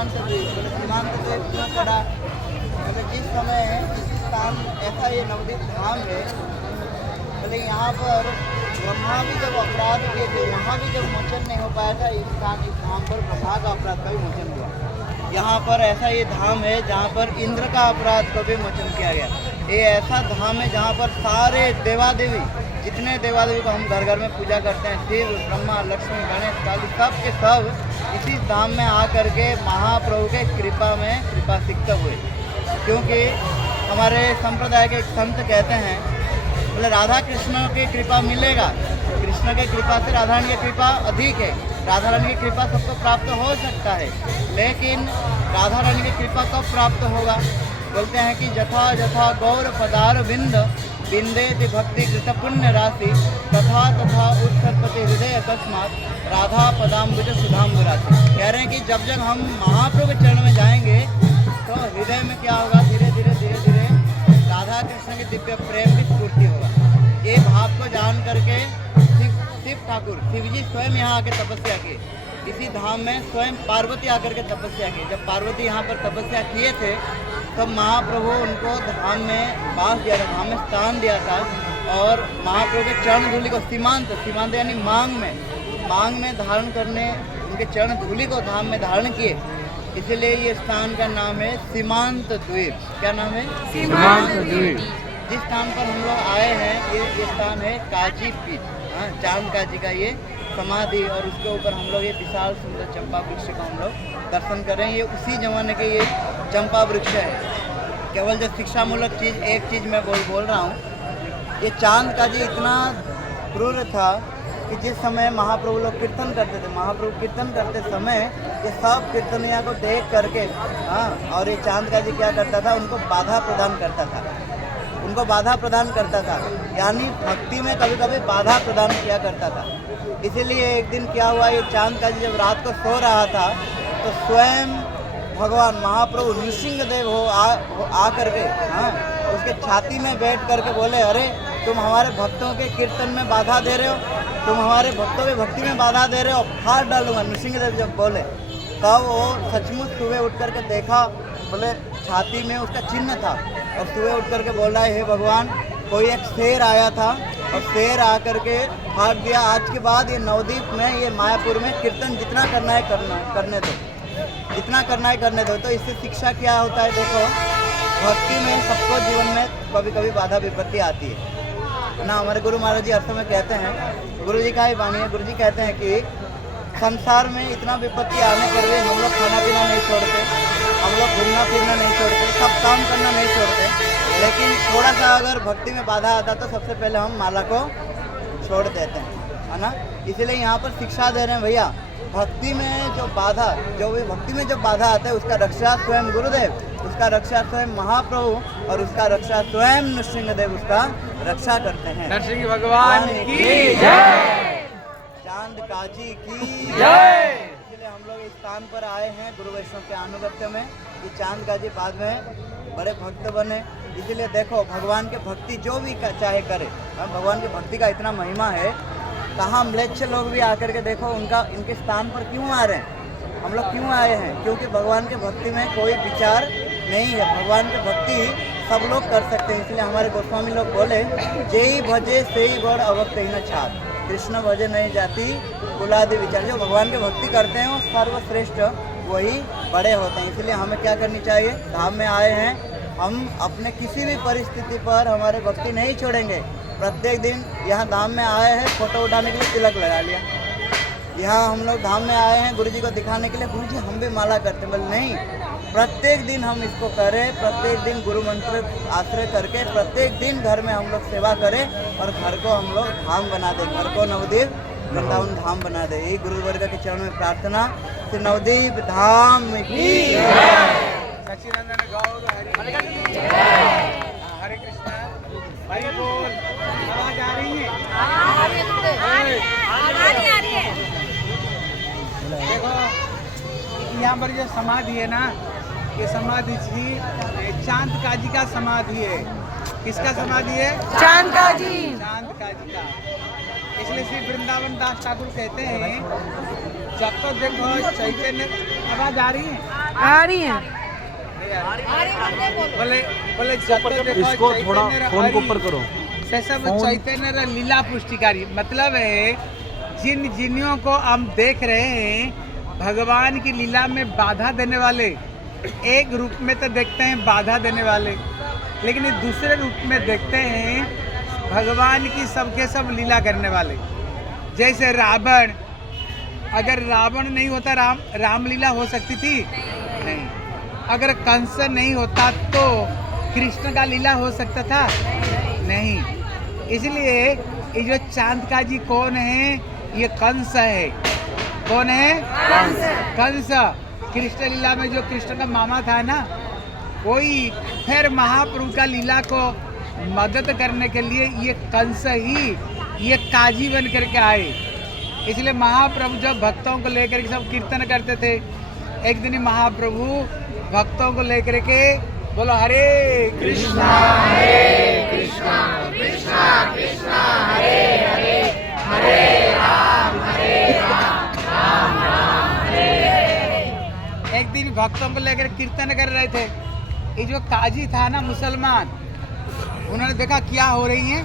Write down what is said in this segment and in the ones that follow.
सीमांत द्वीप। बोले सीमांत द्वीप क्यों पड़ा? बोले जिस समय इस स्थान ऐसा ये नवदीप धाम है, बोले यहाँ पर ब्रह्मा भी जब अपराध किए थे, यहाँ भी जब मोचन नहीं हो पाया था, इस धाम पर ब्रह्मा का अपराध का भी मोचन हुआ। यहाँ पर ऐसा ये धाम है जहाँ पर इंद्र का अपराध को भी मोचन किया गया। ये ऐसा धाम है जहाँ पर सारे देवादेवी, जितने देवादेवी को हम घर घर में पूजा करते हैं, शिव, ब्रह्मा, लक्ष्मी, गणेश, काली, सब के सब इसी धाम में आकर के महाप्रभु के कृपा में कृपा सिक्त हुए। क्योंकि हमारे संप्रदाय के एक संत कहते हैं, बोले राधा कृष्ण की कृपा मिलेगा, कृष्ण के कृपा से राधा रानी की कृपा अधिक है। राधा रानी की कृपा सबको प्राप्त हो सकता है, लेकिन राधा रानी की कृपा कब प्राप्त होगा? बोलते हैं कि जथा जथा गौर पदार बिंद बिंदेति भक्ति कृत पुण्य राशि तथा तथा उत्सर्पति हृदय अकस्मात राधा पदाम्बुज सुधाम्बु राशि। कह रहे हैं कि जब जब हम महाप्रभु के चरण में जाएंगे तो हृदय में क्या होगा? धीरे धीरे धीरे धीरे राधा कृष्ण के दिव्य प्रेम की स्फूर्ति होगा। ये भाव को जान करके शिव ठाकुर, शिव जी स्वयं यहाँ आके तपस्या की। इसी धाम में स्वयं पार्वती आकर के तपस्या की। जब पार्वती यहाँ पर तपस्या किए थे तब महाप्रभु उनको धाम में वास दिया था, धाम में स्थान दिया था। और महाप्रभु के चरण धूलि को सीमांत, सीमांत यानी मांग में धारण करने, उनके चरण धूलि को धाम में धारण किए। इसलिए ये स्थान का नाम है सीमांत द्वीप। क्या नाम है? सीमांत द्वीप। जिस स्थान पर हम लोग आए हैं ये स्थान है काजी पीठ, चांद काजी का ये समाधि, और उसके ऊपर हम लोग ये विशाल सुंदर चंपा वृक्ष का हम लोग दर्शन कर रहे हैं। ये उसी जमाने के ये चंपा वृक्ष है। केवल जो शिक्षा मूलक चीज़, एक चीज़ मैं बोल रहा हूँ, ये चांद काजी इतना क्रूर था कि जिस समय महाप्रभु लोग कीर्तन करते थे, महाप्रभु कीर्तन करते समय ये सब कीर्तनिया को देख करके और ये चांद काजी क्या करता था? उनको बाधा प्रदान करता था, उनको बाधा प्रदान करता था, यानी भक्ति में कभी कभी बाधा प्रदान किया करता था। इसीलिए एक दिन क्या हुआ, ये चांद काजी जब रात को सो रहा था तो स्वयं भगवान महाप्रभु नृसिंहदेव आ करके उसके छाती में बैठ करके बोले, अरे तुम हमारे भक्तों के कीर्तन में बाधा दे रहे हो, तुम हमारे भक्तों की भक्ति में बाधा दे रहे हो, फाड़ डालूंगा। नृसिंहदेव जब बोले तब वो सचमुच सुबह उठ करके देखा, बोले छाती में उसका चिन्ह था, और सुबह उठ करके बोल रहा है, हे भगवान, कोई एक शेर आया था और शेर आ करके फाड़ दिया। आज के बाद ये नवदीप में, ये मायापुर में कीर्तन जितना करना है करने दो, जितना करना है करने दो। तो इससे शिक्षा क्या होता है? देखो, भक्ति में सबको जीवन में कभी कभी बाधा विपत्ति आती है ना। हमारे गुरु महाराज जी हर समय कहते हैं, गुरु जी का ही वाणी है, गुरु जी कहते हैं कि संसार में इतना विपत्ति आने पर भी हम लोग खाना पीना नहीं छोड़ते, हम लोग घूमना फिरना नहीं छोड़ते, सब काम करना नहीं छोड़ते, लेकिन थोड़ा सा अगर भक्ति में बाधा आता तो सबसे पहले हम माला को छोड़ देते हैं, है ना। इसीलिए यहाँ पर शिक्षा दे रहे हैं, भैया भक्ति में जो बाधा, जो भी भक्ति में जब बाधा आता है उसका रक्षा स्वयं गुरुदेव, उसका रक्षा स्वयं महाप्रभु, और उसका रक्षा स्वयं नृसिंहदेव उसका रक्षा करते हैं। नरसिंह भगवान की जय, चांद काजी की जय। इसलिए हम लोग इस स्थान पर आए हैं गुरु वैष्णव के अनुगत्य में। ये चांद काजी बाद में बड़े भक्त बने। इसीलिए देखो, भगवान के भक्ति जो भी चाहे करे, भगवान की भक्ति का इतना महिमा है। कहाँ म्लेच्छ लोग भी आकर के देखो, इनके स्थान पर क्यों आ रहे हैं, हम लोग क्यों आए हैं? क्योंकि भगवान के भक्ति में कोई विचार नहीं है, भगवान की भक्ति सब लोग कर सकते हैं। इसलिए हमारे गोस्वामी लोग बोले, जेई भजे से ही बड़ अवक्त ही न छात, कृष्ण भजे नहीं जाती कुलादि विचार। जो भगवान की भक्ति करते हैं वो सर्वश्रेष्ठ वही बड़े होते हैं। इसलिए हमें क्या करनी चाहिए? धाम में आए हैं, हम अपने किसी भी परिस्थिति पर हमारे भक्ति नहीं छोड़ेंगे। प्रत्येक दिन यहाँ धाम में आए हैं, फोटो उठाने के लिए तिलक लगा लिया। यहाँ हम लोग धाम में आए हैं गुरु जी को दिखाने के लिए, गुरु जी हम भी माला करते, बोले नहीं, प्रत्येक दिन हम इसको करें, प्रत्येक दिन गुरु मंत्र आश्रय करके प्रत्येक दिन घर में हम लोग सेवा करें और घर को हम लोग धाम बना दें, घर को नवदीप वृंदावन धाम बना दे। यही गुरु वर्ग के चरणों में प्रार्थना, श्री नवदीप धाम की सच्चिदानंद गौर हरे कृष्णा। भाई बोल, आवाज आ रही है? देखो, यहाँ पर जो समाधि है ना, ये समाधि चांद काजी का समाधि है। किसका समाधि है? चांद काजी। चांद काजी का। इसलिए श्री वृंदावन दास ठाकुर कहते हैं, जब तक देखो चैतन्य आवाज आ रही है? आ रही है। बोले बोले इसको थोड़ा फोन को ऊपर करो। सब चैतन्य लीला पुष्टिकारी मतलब है जिन जिनियों को हम देख रहे हैं भगवान की लीला में बाधा देने वाले, एक रूप में तो देखते हैं बाधा देने वाले, लेकिन दूसरे रूप में देखते हैं भगवान की सबके सब लीला करने वाले। जैसे रावण, अगर रावण नहीं होता रामलीला हो सकती थी? नहीं। अगर कंस नहीं होता तो कृष्ण का लीला हो सकता था? नहीं। इसलिए ये जो चांद का जी कौन है? ये कंस है। कौन है? कंस। कृष्ण लीला में जो कृष्ण का मामा था ना, कोई फिर महाप्रभु का लीला को मदद करने के लिए ये कंस ही ये काजी बन करके आए। इसलिए महाप्रभु जब भक्तों को लेकर के सब कीर्तन करते थे, एक दिन महाप्रभु भक्तों को लेकर के बोलो हरे कृष्णा कृष्णा कृष्णा हरे हरे, हरे राम राम राम हरे। एक दिन भक्तों को लेकर कीर्तन कर रहे थे। ये जो काजी था ना मुसलमान, उन्होंने देखा क्या हो रही है।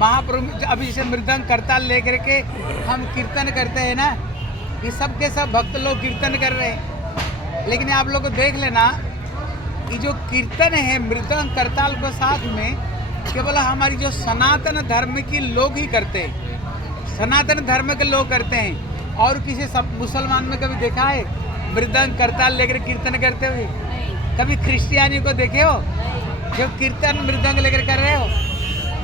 महाप्रभु अभी जैसे मृदंग करताल लेकर के हम कीर्तन करते हैं ना, ये सब के सब भक्त लोग कीर्तन कर रहे हैं। लेकिन आप लोग को देख लेना, ये जो कीर्तन है मृदंग करताल को साथ में केवल हमारी जो सनातन धर्म के लोग ही करते हैं, सनातन धर्म के लोग करते हैं। और किसी सब मुसलमान में कभी देखा है मृदंग करताल लेकर कीर्तन करते हुए? कभी क्रिश्चियानी को देखे हो जो कीर्तन मृदंग लेकर कर रहे हो?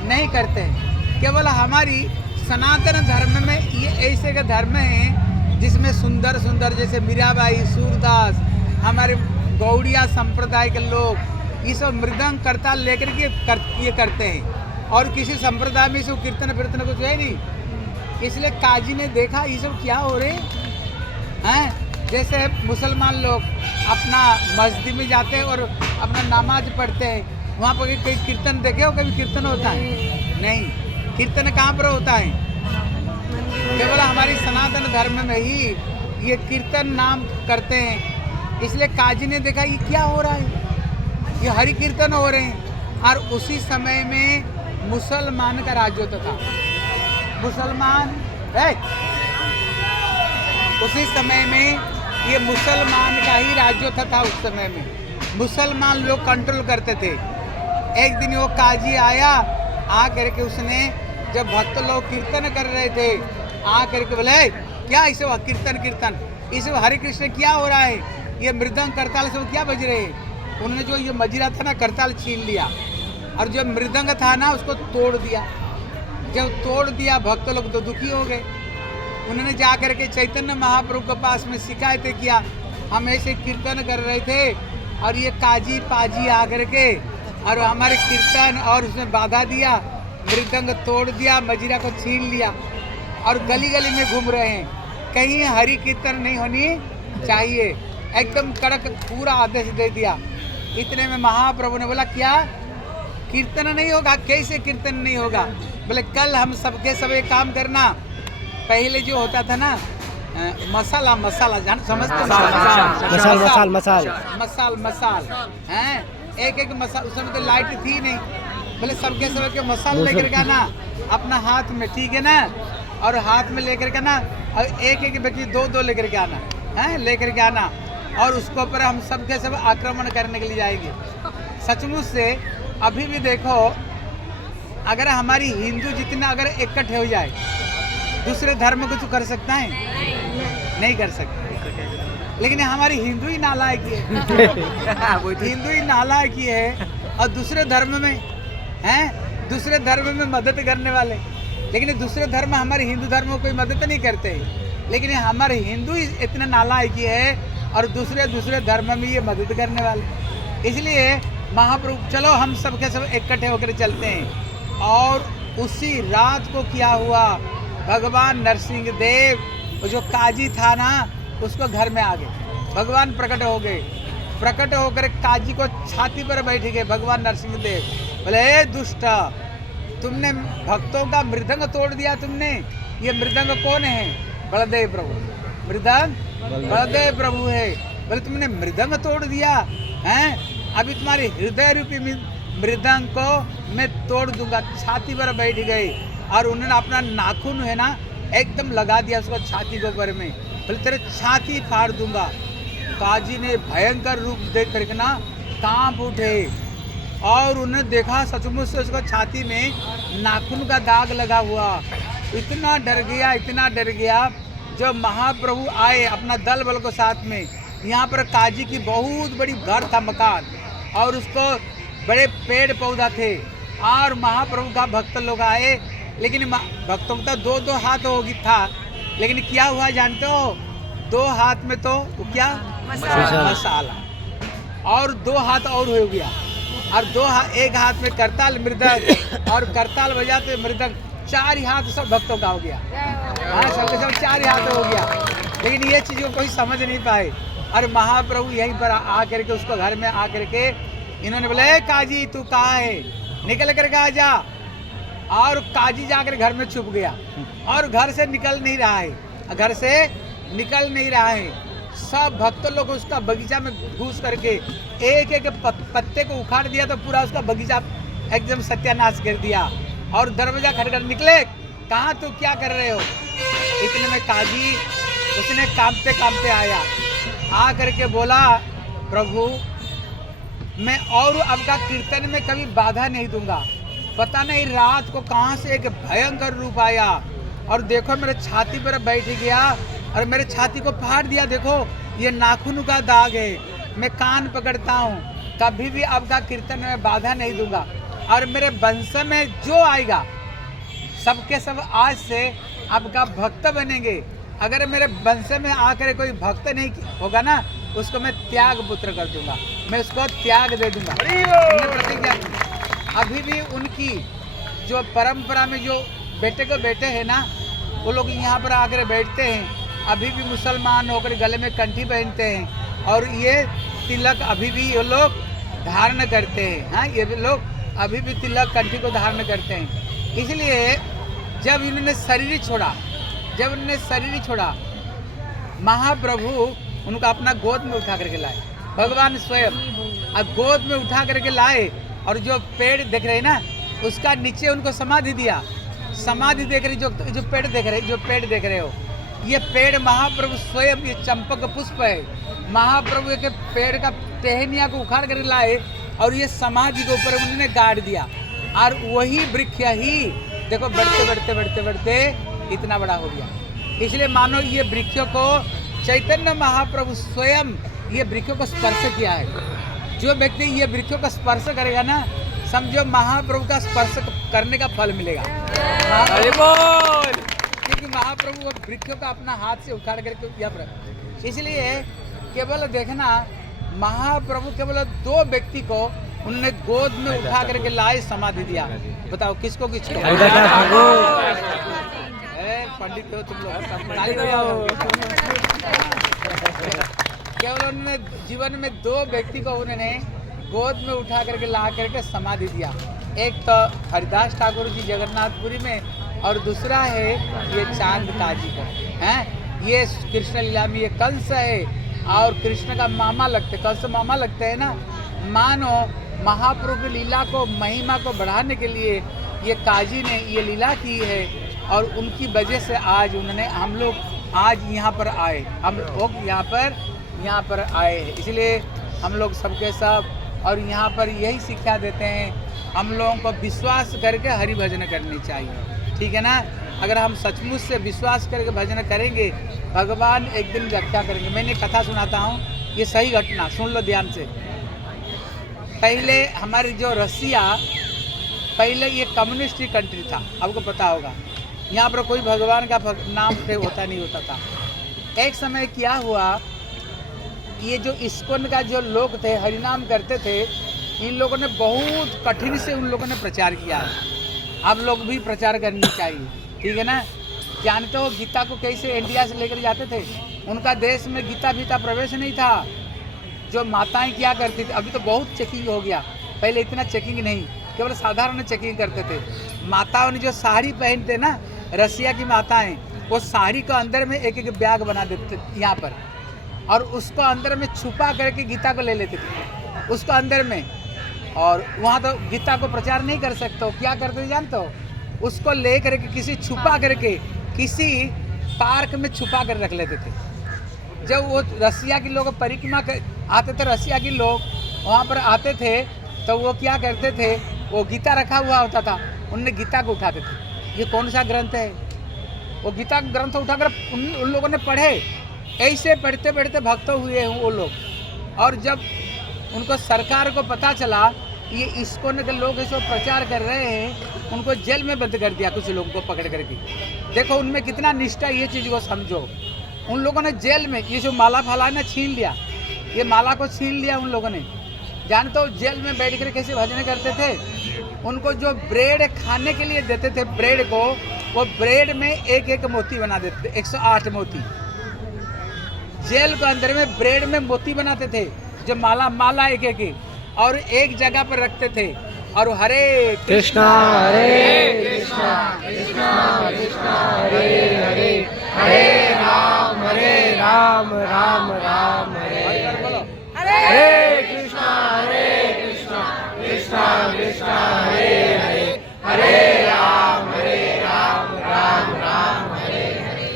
नहीं करते हैं। केवल हमारी सनातन धर्म में ये ऐसे का धर्म है जिसमें सुंदर सुंदर जैसे मीराबाई, सूरदास, हमारे गौड़िया संप्रदाय के लोग ये सब मृदंग करताल लेकर के ये करते हैं। और किसी संप्रदाय में सब कीर्तन कीर्तन कुछ है नहीं। इसलिए काजी ने देखा ये सब क्या हो रहे हैं। जैसे मुसलमान लोग अपना मस्जिद में जाते हैं और अपना नमाज पढ़ते हैं, वहाँ पर कहीं कीर्तन देखे हो? कभी कीर्तन होता है? नहीं। कीर्तन कहाँ पर होता है? केवल हमारी सनातन धर्म में ही ये कीर्तन नाम करते हैं। इसलिए काजी ने देखा ये क्या हो रहा है, ये हरि कीर्तन हो रहे हैं। और उसी समय में मुसलमान का राज्य होता था। मुसलमान उसी समय में ये मुसलमान का ही राज्य था। उस समय में मुसलमान लोग कंट्रोल करते थे। एक दिन वो काजी आया, आ करके उसने जब भक्त लोग कीर्तन कर रहे थे, आ करके बोले क्या इसे कीर्तन इसे हरे कृष्ण क्या हो रहा है? ये मृदंग करताल सब क्या बज रहे हैं? उन्होंने जो ये मजीरा था ना करताल छीन लिया और जो मृदंग था ना उसको तोड़ दिया। जब तोड़ दिया भक्त लोग तो दुखी हो गए। उन्होंने जा करके चैतन्य महाप्रभु के पास में शिकायतें किया, हम ऐसे कीर्तन कर रहे थे और ये काजी पाजी आ करके और हमारे कीर्तन और उसमें बाधा दिया, मृदंग तोड़ दिया, मजीरा को छीन लिया और गली गली में घूम रहे हैं। कहीं हरि कीर्तन नहीं होनी चाहिए। एकदम कड़क पूरा आदेश दे दिया। इतने में महाप्रभु ने बोला क्या कीर्तन नहीं होगा? कैसे कीर्तन नहीं होगा? बोले कल हम सबके सब एक काम करना, पहले जो होता था ना मसाला जान समझते? मसाल हैं, एक मसाल। उस समय तो लाइट थी नहीं। बोले सबके सब के मसाल लेकर के आना अपना हाथ में, ठीक है ना? और हाथ में लेकर के ना और एक व्यक्ति दो लेकर के आना है, लेकर के आना और उसके ऊपर हम सबके सब आक्रमण करने के लिए जाएंगे। सचमुच से अभी भी देखो, अगर हमारी हिंदू जितना अगर इकट्ठे हो जाए, दूसरे धर्म को तो कर सकता है? नहीं कर सकते। लेकिन हमारी हिंदू ही नालायक है। हिंदू ही नालायक है और दूसरे धर्म में हैं, दूसरे धर्म में मदद करने वाले। लेकिन दूसरे धर्म हमारे हिंदू धर्म को कोई मदद नहीं करते। लेकिन हमारे हिंदू ही इतना नालायक है और दूसरे धर्म में ये मदद करने वाले। इसलिए महाप्रभु चलो हम सबके सब इकट्ठे होकर चलते हैं। और उसी रात को क्या हुआ, भगवान नरसिंह देव जो काजी था ना उसको घर में आ गए। भगवान प्रकट हो गए। प्रकट होकर काजी को छाती पर बैठ गए भगवान नरसिंह देव। बोले ए दुष्ट, तुमने भक्तों का मृदंग तोड़ दिया तुमने। ये मृदंग कौन है? बलदेव प्रभु। मृदंग बलदेव प्रभु है। बोले तुमने मृदंग तोड़ दिया हैं, अभी तुम्हारे हृदय रूपी मृदंग को मैं तोड़ दूंगा। छाती पर बैठ गए और उन्होंने अपना नाखून है ना एकदम लगा दिया उसको छाती के ऊपर में, बोले तेरे छाती फाड़ दूंगा। काजी ने भयंकर रूप देख करके ना कांप उठे और उन्हें देखा सचमुच से उसको छाती में नाखून का दाग लगा हुआ। इतना डर गया। जब महाप्रभु आए अपना दल बल को साथ में, यहाँ पर काजी की बहुत बड़ी घर था, मकान, और उसको बड़े पेड़ पौधा थे और महाप्रभु का भक्त लोग आए, लेकिन भक्तों का 2-2 हाथ होगी था, लेकिन क्या हुआ जानते हो, 2 हाथ में तो क्या मसाला और 2 हाथ और हो गया, और एक हाथ में करताल मृदंग और करताल बजाते मृदंग, 4 ही हाथ सब भक्तों का हो गया। हाँ, सब 4 ही हाथ हो गया, लेकिन ये चीज़ को कोई समझ नहीं पाए। और महाप्रभु यहीं पर आ करके उसको घर में आ करके इन्होंने बोला, काजी तू कहाँ है, निकल करके आ जा। और काजी जाकर घर में छुप गया और घर से निकल नहीं रहा है। सब भक्त लोग उसका बगीचा में घुस करके एक एक पत्ते को उखाड़ दिया, तो पूरा उसका बगीचा एकदम सत्यानाश कर दिया। और दरवाजा खटखट, निकले, कहाँ तू क्या कर रहे हो। इतने में काजी उसने कांपते आया, आ करके बोला, प्रभु मैं और आपका कीर्तन में कभी बाधा नहीं दूंगा। पता नहीं रात को कहाँ से एक भयंकर रूप आया और देखो मेरे छाती पर बैठ गया और मेरे छाती को फाड़ दिया। देखो ये नाखून का दाग है, मैं कान पकड़ता हूँ, कभी भी आपका कीर्तन में बाधा नहीं दूंगा। और मेरे वंश में जो आएगा सबके सब आज से आपका भक्त बनेंगे। अगर मेरे वंश में आकर कोई भक्त नहीं होगा ना, उसको मैं त्याग पुत्र कर दूंगा, मैं उसको त्याग दे दूंगा। प्रतिज्ञा अभी भी उनकी जो परंपरा में जो बेटे हैं ना, वो लोग यहाँ पर आकर बैठते हैं, अभी भी मुसलमान होकर गले में कंठी पहनते हैं और ये तिलक अभी भी ये लोग धारण करते हैं। हाँ, ये लोग अभी भी तिलक कंठी को धारण करते हैं। इसलिए जब इन्होंने शरीर छोड़ा, महाप्रभु उनको अपना गोद में उठा करके लाए, भगवान स्वयं अब गोद में उठा करके लाए। और जो पेड़ देख रहे हैं ना, उसका नीचे उनको समाधि दिया। समाधि देख रहे जो पेड़ देख रहे हो, ये पेड़ महाप्रभु स्वयं, ये चंपक पुष्प है। महाप्रभु एक पेड़ का टहनिया को उखाड़ कर लाए और ये समाधि के ऊपर उन्होंने गाड़ दिया, और वही वृक्ष ही देखो बढ़ते इतना बड़ा हो गया। इसलिए मानो ये वृक्षों को चैतन्य महाप्रभु स्वयं ये वृक्षों को स्पर्श किया है। जो व्यक्ति ये वृक्षों का स्पर्श करेगा ना, समझो महाप्रभु का स्पर्श करने का फल मिलेगा। क्योंकि महाप्रभु वो वृक्षों का अपना हाथ से उखाड़ करके, इसलिए केवल देखना, महाप्रभु केवल 2 व्यक्ति को उन्होंने गोद में उठा करके लाए, समाधि दिया। बताओ किसको पंडित हो तुम लोग, केवल उन्होंने जीवन में 2 व्यक्ति को उन्होंने गोद में उठा करके ला करके समाधि दिया। एक तो हरिदास ठाकुर जी जगन्नाथपुरी में, और दूसरा है ये चांद काजी को हैं। ये कृष्ण लीला में ये कंस है और कृष्ण का मामा लगते, कंस मामा लगते हैं ना। मानो महाप्रभु की लीला को, महिमा को बढ़ाने के लिए ये काजी ने ये लीला की है, और उनकी वजह से आज हम लोग आज यहाँ पर आए, हम लोग यहाँ पर आए हैं। इसलिए हम लोग सबके सब और यहाँ पर यही शिक्षा देते हैं, हम लोगों को विश्वास करके हरि भजन करनी चाहिए, ठीक है ना। अगर हम सचमुच से विश्वास करके भजन करेंगे, भगवान एक दिन व्याख्या करेंगे। मैंने कथा सुनाता हूँ, ये सही घटना, सुन लो ध्यान से। पहले हमारी जो रसिया, पहले ये कम्युनिस्ट कंट्री था, आपको पता होगा। यहाँ पर कोई भगवान का नाम नहीं होता था। एक समय क्या हुआ, ये जो इस्कॉन का जो लोग थे, हरिनाम करते थे, इन लोगों ने बहुत कठिन से उन लोगों ने प्रचार किया। आप लोग भी प्रचार करनी चाहिए, ठीक है ना। जानते हो गीता को कैसे इंडिया से लेकर जाते थे? उनका देश में गीता भीता प्रवेश नहीं था। जो माताएं क्या करती थी, अभी तो बहुत चेकिंग हो गया, पहले इतना चेकिंग नहीं, केवल साधारण चेकिंग करते थे। माताओं ने जो साड़ी पहनते ना, रसिया की माताएं, वो साड़ी को अंदर में एक एक बैग बना देते यहाँ पर, और उसको अंदर में छुपा करके गीता को ले लेते थे उसको अंदर में। और वहाँ तो गीता को प्रचार नहीं कर सकते हो, क्या करते थे जानते हो? उसको ले करके किसी छुपा करके किसी पार्क में छुपा कर रख लेते थे। जब वो रसिया के लोग परिक्रमा आते थे, रसिया के लोग वहाँ पर आते थे तो वो क्या करते थे, वो गीता रखा हुआ होता था, उनने गीता को उठाते थे। ये कौन सा ग्रंथ है? वो गीता ग्रंथ उठाकर उन लोगों ने पढ़े। ऐसे पढ़ते पढ़ते भक्त हुए हैं वो लोग। और जब उनको सरकार को पता चला ये इस्कॉन के लोग इसको प्रचार कर रहे हैं, उनको जेल में बंद कर दिया कुछ लोगों को पकड़ करके। देखो उनमें कितना निष्ठा, ये चीज़ को समझो। उन लोगों ने जेल में ये जो माला फाला ने छीन लिया, ये माला को छीन लिया उन लोगों ने। जानते हो जेल में बैठ कर कैसे भजन करते थे? उनको जो ब्रेड खाने के लिए देते थे ब्रेड को, वो ब्रेड में एक एक मोती बना देते थे, 108 मोती। जेल के अंदर में ब्रेड में मोती बनाते थे, जो माला एक एक और एक जगह पर रखते थे। और हरे कृष्णा हरे कृष्णा कृष्णा कृष्णा हरे हरे, हरे राम राम राम हरे बोलो हरे कृष्णा कृष्णा कृष्णा हरे हरे, हरे राम राम राम हरे हरे।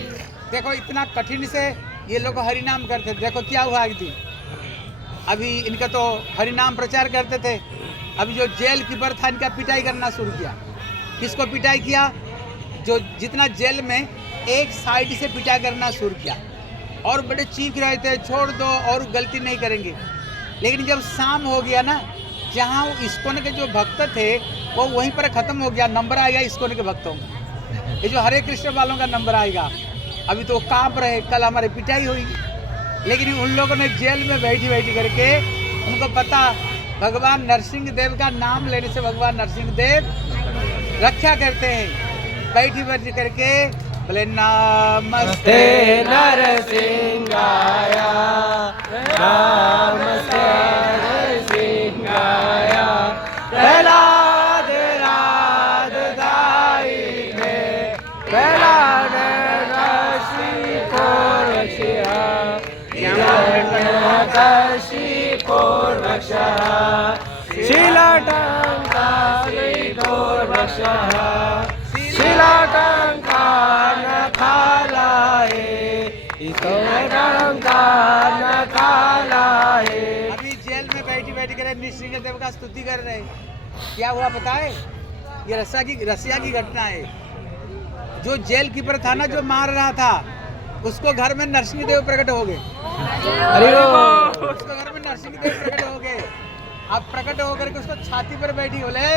देखो इतना कठिन से ये लोग हरि नाम करते थे। देखो क्या हुआ एक दिन, अभी इनका तो हरि नाम प्रचार करते थे, अभी जो जेल कीपर था इनका पिटाई करना शुरू किया। किसको पिटाई किया? जो जितना जेल में एक साइड से पिटाई करना शुरू किया और बड़े चीख रहे थे छोड़ दो और गलती नहीं करेंगे। लेकिन जब शाम हो गया ना, जहाँ इस्कॉन के जो भक्त थे वो वहीं पर ख़त्म हो गया, नंबर आएगा इस्कॉन के भक्तों का, ये जो हरे कृष्ण वालों का नंबर आएगा। अभी तो कांप रहे, कल हमारी पिटाई हुई। लेकिन उन लोगों ने जेल में बैठी करके, उनको पता भगवान नरसिंह देव का नाम लेने से भगवान नरसिंह देव रक्षा करते हैं। बैठी करके बोले नमस्ते नरसिंहाय नमस्ते नरसिंहाय, प्रहलाद राध दाई ने प्रहलाद ऋषि को रक्षा, ऋषि को रक्षा, शिलाटंकारि को रक्षा, शिलाटंका न खालाए, शिलाटंका न खालाए। अभी जेल में बैठी कर नरसिंह देव का स्तुति कर रहे। क्या हुआ पता है? ये रसिया की घटना है। जो जेल कीपर था ना, जो मार रहा था, उसको घर में नरसिंह देव प्रकट हो गए। उसको घर में नरसिंह देव प्रकट हो गए। अब प्रकट होकर के उसको छाती पर बैठी, बोले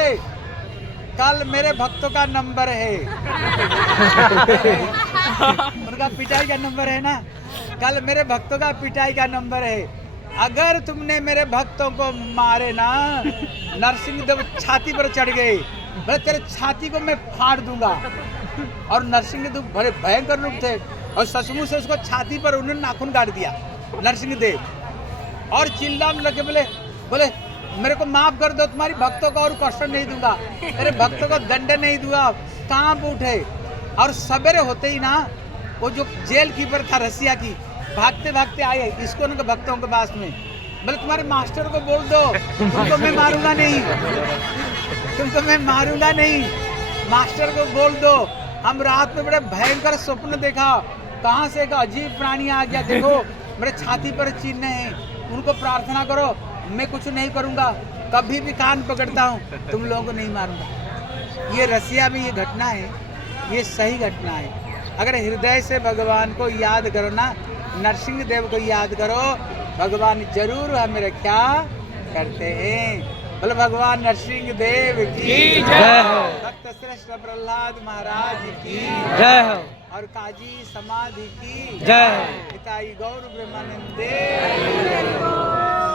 कल मेरे भक्तों का नंबर है। उनका पिटाई का नंबर है ना, कल मेरे भक्तों का पिटाई का नंबर है। अगर तुमने मेरे भक्तों को मारे ना, नरसिंह देव छाती पर चढ़ गए, बोले तेरे छाती को मैं फाड़ दूंगा। और नरसिंह देव बड़े भयंकर रूप थे और सचमुच से उसको छाती पर उन्होंने नाखून काट दिया नरसिंह देव। और चिल्लाने लगे, बोले मेरे को माफ कर दो, तुम्हारी भक्तों को और कष्ट नहीं दूंगा, मेरे भक्तों को दंड नहीं दूंगा। कांप उठे। और सवेरे होते ही ना, वो जो जेल कीपर था रसिया की, भागते भागते आए इस्कॉन के भक्तों के पास में। बोले तुम्हारे मास्टर को बोल दो, तुमको मैं मारूंगा नहीं, तुमको मैं मारूंगा नहीं, मास्टर को बोल दो। हम रात में बड़े भयंकर स्वप्न देखा, कहाँ से एक अजीब प्राणी आ गया, देखो मेरे छाती पर चिन्ह है, उनको प्रार्थना करो, मैं कुछ नहीं करूँगा, कभी भी कान पकड़ता हूँ, तुम लोगों को नहीं मारूंगा। ये रसिया में ये घटना है, ये सही घटना है। अगर हृदय से भगवान को याद करो ना, नरसिंह देव को याद करो, भगवान जरूर हमें रक्षा करते हैं। बोलो भगवान नरसिंह देव की जय हो। भक्त श्रेष्ठ प्रहलाद महाराज की जय हो। और काजी समाधि की जय हो। पिताई गौर ब्रह्मानंदे।